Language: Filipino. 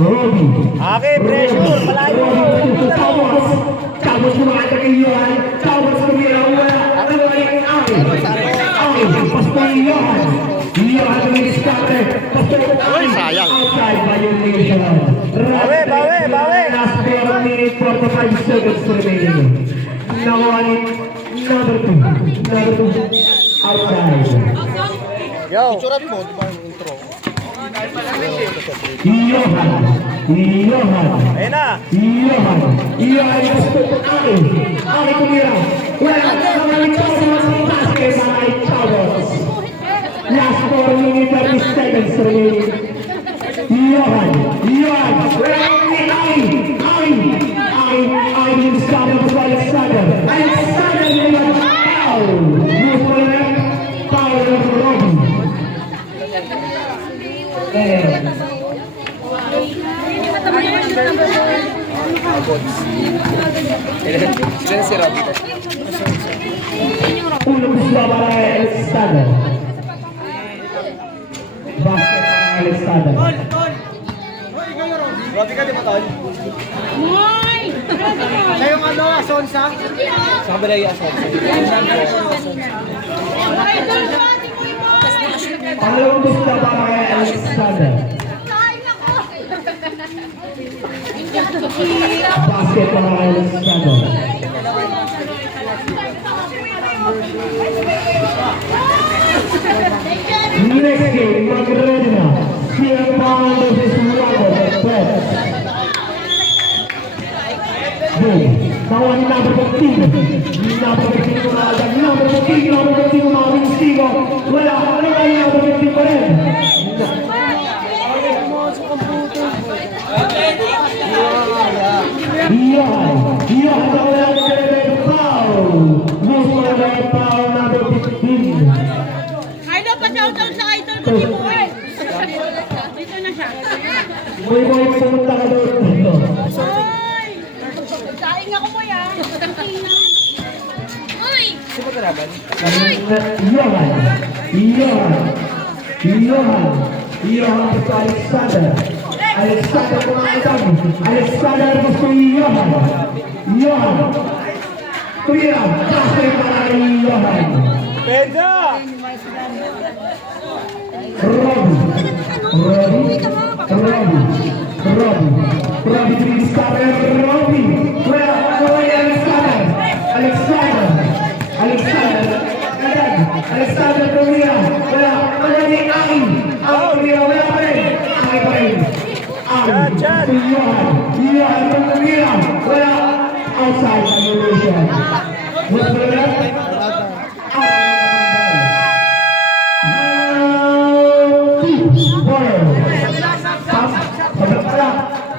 Roby. Okay, pressure. Malayo. Tapos kumakatag iyon. Tapos kumiraw na. Pastor Johan. Johan ang discover. Pastor Sayang. outside violation. Bawi. Last 4 minutes, 45 seconds remaining. Number 2. Outside. Yo. Johan. Ayun na. Johan gusto ko Aki kumira. Wala naman ito sa mga basket mga Chavos. Last 4 minutes 30 seconds remaining. Johan. Wala ni Aki yung discover ko sa Alexander. Alexander yung foul. Move for the foul of Robin. Sila si Robbie. Ulong gusto para Alexander. Basket para Alexander. Robbie ka, di ba tayo? Siya yung ano, Asonsa? Sa kabila yung Asonsa. Ulong gusto para Alexander. Basket para Alexander. Next game, mag-ready na. Sierra Pound versus Robert Pets. Boom. Nakuha ni number 15. Number 15 mo na agad. Number 15 mo mga Vinstigo. Wala kayo number 15 pa rin. Iyan na wala ng foul. Move for the foul number 15. Idol, pa-shoutout sa idol ko si Boy. Dito na siya. Boy, pumunta ka doon dito. Ay! Saing ako po yan. Uy! Sino ba karaban? Johan to Alexander. Alexander kumakatag. Alexander gusto Johan. Kuya, pasok para kay Johan. Peda. Robbie to discover Robbie. Kuya, Alexander Kumira. Wala ni Akin. Kumira, wala pa rin. Akin pa rin. Chan. Johan Kumira. Wala. Outside violation. What's the rest? Ball.